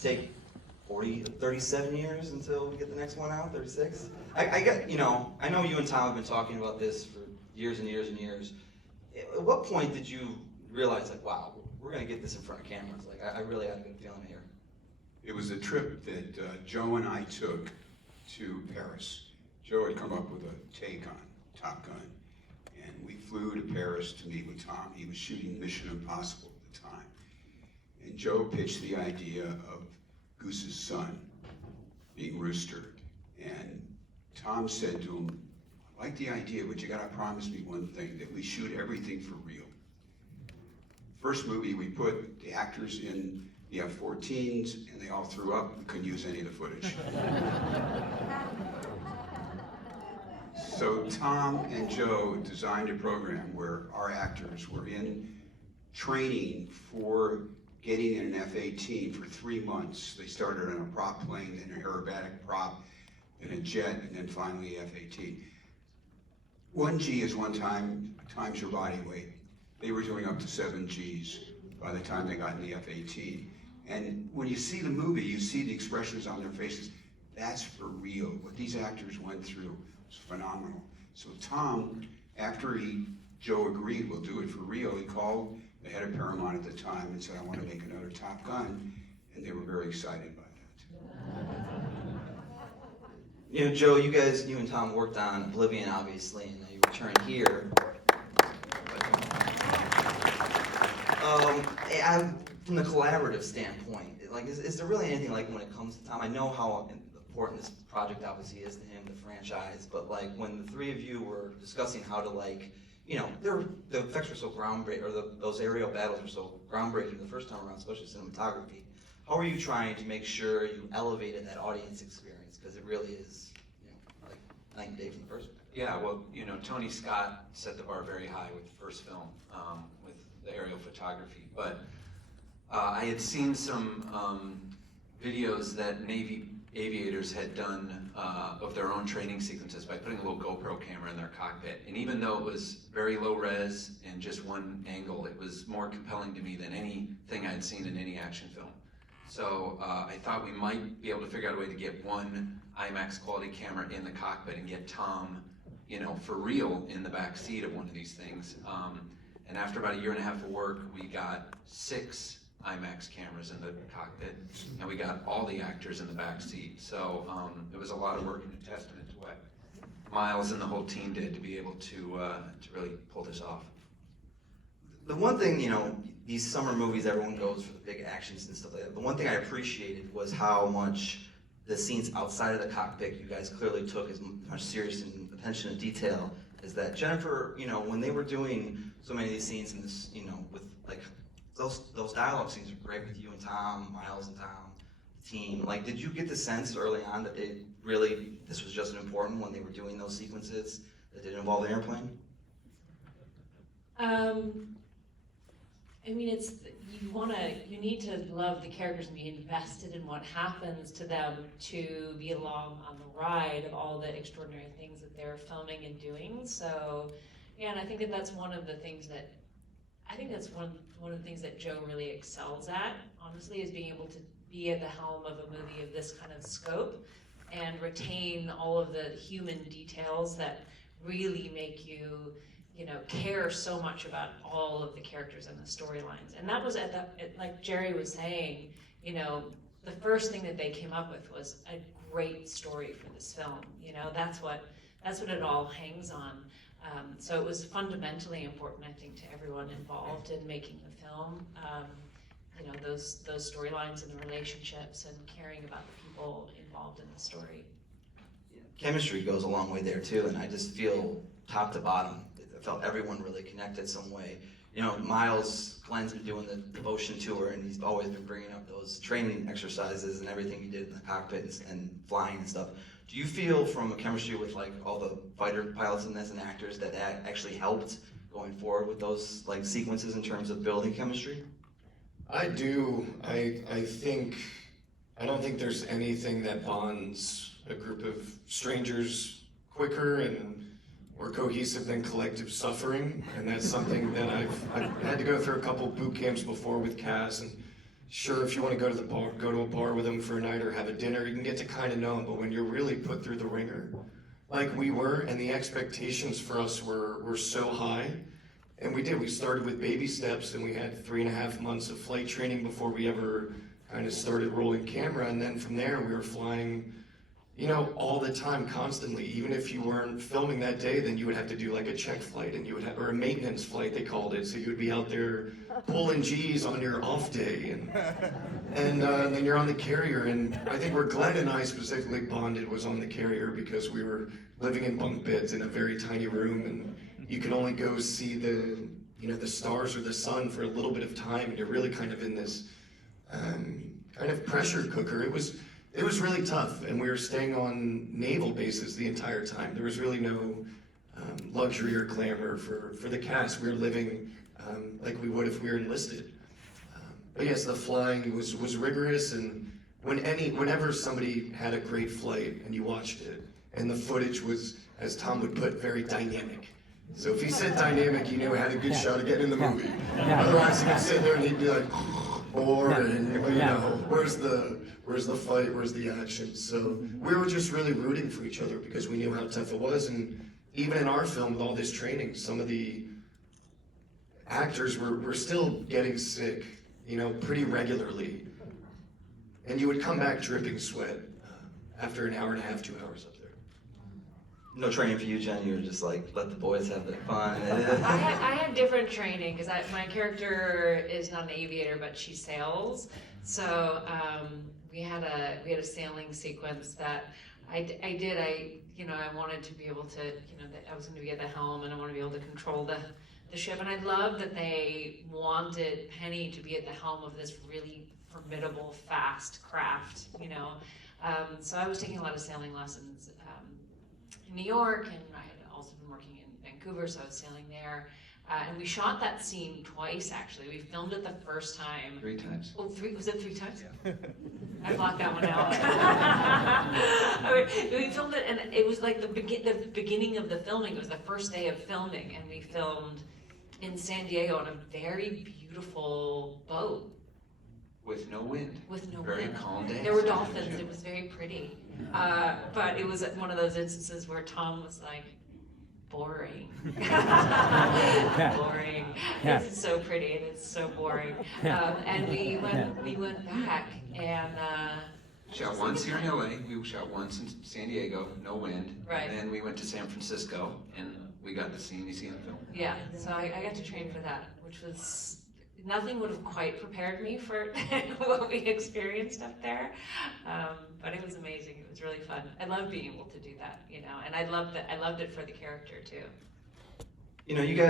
take 37 years until we get the next one out, 36? I get, I know you and Tom have been talking about this for years and years and years. At what point did you realize, like, wow, we're gonna get this in front of cameras? Like, I really had a good feeling here. It was a trip that Joe and I took to Paris. Joe had come up with a take on Top Gun, and we flew to Paris to meet with Tom. He was shooting Mission Impossible at the time. And Joe pitched the idea of Goose's son being Rooster. And Tom said to him, I like the idea, but you gotta promise me one thing, that we shoot everything for real. First movie, we put the actors in the F-14s, and they all threw up. We couldn't use any of the footage. So Tom and Joe designed a program where our actors were in training for getting in an F-18 for 3 months. They started on a prop plane, then an aerobatic prop, then a jet, and then finally F-18. 1G is one time times your body weight. They were doing up to 7 Gs by the time they got in the F-18. And when you see the movie, you see the expressions on their faces. That's for real. What these actors went through was phenomenal. So Tom, after Joe agreed we'll do it for real, he called the head of Paramount at the time and said, I want to make another Top Gun. And they were very excited by that. Joe, you and Tom worked on Oblivion, obviously, and you returned here. From the collaborative standpoint, like, is there really anything, like, when it comes to Tom? I know how important this project obviously is to him, the franchise, but like when the three of you were discussing how to, like, the effects were so groundbreaking, or those aerial battles were so groundbreaking the first time around, especially cinematography. How are you trying to make sure you elevated that audience experience? Because it really is, like night and day from the first one. Yeah, well, Tony Scott set the bar very high with the first film, with the aerial photography. But I had seen some videos that Navy aviators had done of their own training sequences by putting a little GoPro camera in their cockpit. And even though it was very low res and just one angle, it was more compelling to me than anything I'd seen in any action film. So I thought we might be able to figure out a way to get one IMAX quality camera in the cockpit and get Tom, for real in the back seat of one of these things. And after about 1.5 years of work, we got 6 IMAX cameras in the cockpit, and we got all the actors in the back seat. So it was a lot of work and a testament to what Miles and the whole team did to be able to really pull this off. The one thing, these summer movies, everyone goes for the big actions and stuff like that. The one thing I appreciated was how much the scenes outside of the cockpit you guys clearly took as much serious and attention to detail as that. Jennifer, when they were doing so many of these scenes in this, with like those dialogue scenes are great with you and Tom, Miles and Tom, the team. Like, did you get the sense early on that this was just as important when they were doing those sequences that didn't involve the airplane? I mean, you need to love the characters and be invested in what happens to them to be along on the ride of all the extraordinary things that they're filming and doing. So, yeah, and I think that's one of the things that one of the things that Joe really excels at, honestly, is being able to be at the helm of a movie of this kind of scope and retain all of the human details that really make you, care so much about all of the characters and the storylines. And that was like Jerry was saying, the first thing that they came up with was a great story for this film. That's what it all hangs on. So it was fundamentally important, I think, to everyone involved in making the film. Those storylines and the relationships and caring about the people involved in the story. Chemistry goes a long way there too, and I just feel top to bottom, I felt everyone really connected some way. Miles, Glenn's been doing the devotion tour, and he's always been bringing up those training exercises and everything he did in the cockpit and flying and stuff. Do you feel from a chemistry with like all the fighter pilots in this and actors that actually helped going forward with those like sequences in terms of building chemistry? I do. I don't think there's anything that bonds a group of strangers quicker and more cohesive than collective suffering, and that's something that I've had to go through a couple boot camps before with Kaz, and sure, if you want to go to a bar with them for a night or have a dinner, you can get to kind of know them. But when you're really put through the ringer, like we were, and the expectations for us were so high, and we started with baby steps, and we had 3.5 months of flight training before we ever kind of started rolling camera, and then from there we were flying, you know, all the time, constantly. Even if you weren't filming that day, then you would have to do like a check flight, and you would have, or a maintenance flight, they called it. So you would be out there pulling G's on your off day, and then you're on the carrier. And I think where Glenn and I specifically bonded was on the carrier, because we were living in bunk beds in a very tiny room, and you could only go see the, you know, the stars or the sun for a little bit of time, and you're really kind of in this kind of pressure cooker. It was really tough, and we were staying on naval bases the entire time. There was really no luxury or glamour for the cast. We were living like we would if we were enlisted. But yes, the flying was rigorous, and whenever somebody had a great flight and you watched it, and the footage was, as Tom would put, very dynamic. So if he said dynamic, you knew he had a good shot of getting in the movie. Otherwise, he'd sit there and he'd be like, boring, you know, where's the fight, where's the action? So we were just really rooting for each other because we knew how tough it was. And even in our film, with all this training, some of the actors were still getting sick, you know, pretty regularly. And you would come back dripping sweat after an hour and a half, 2 hours up there. No training for you, Jen. You were just like, let the boys have their fun. I had different training because my character is not an aviator, but she sails. So we had a sailing sequence that I wanted to be able to, you know, that I was going to be at the helm, and I wanted to be able to control the ship. And I love that they wanted Penny to be at the helm of this really formidable, fast craft, you know. So I was taking a lot of sailing lessons in New York, and I had also been working in Vancouver, so I was sailing there. And we shot that scene twice, actually. We filmed it the first time. 3 times. Oh, was it 3 times? Yeah. I blocked that one out. We filmed it, and it was like the beginning of the filming. It was the first day of filming, and we filmed in San Diego on a very beautiful boat. With no wind. With no Very wind. calm day. There were dolphins. It was very pretty. But it was one of those instances where Tom was like, boring. Boring. It's so pretty and it's so boring. And we went back and Shot once here in LA, we shot once in San Diego, no wind. Right. And then we went to San Francisco, and we got to see museum film. yeah, so I got to train for that, which was, nothing would have quite prepared me for what we experienced up there. But it was amazing. It was really fun. I love being able to do that, you know, and I loved it for the character too. You know, you guys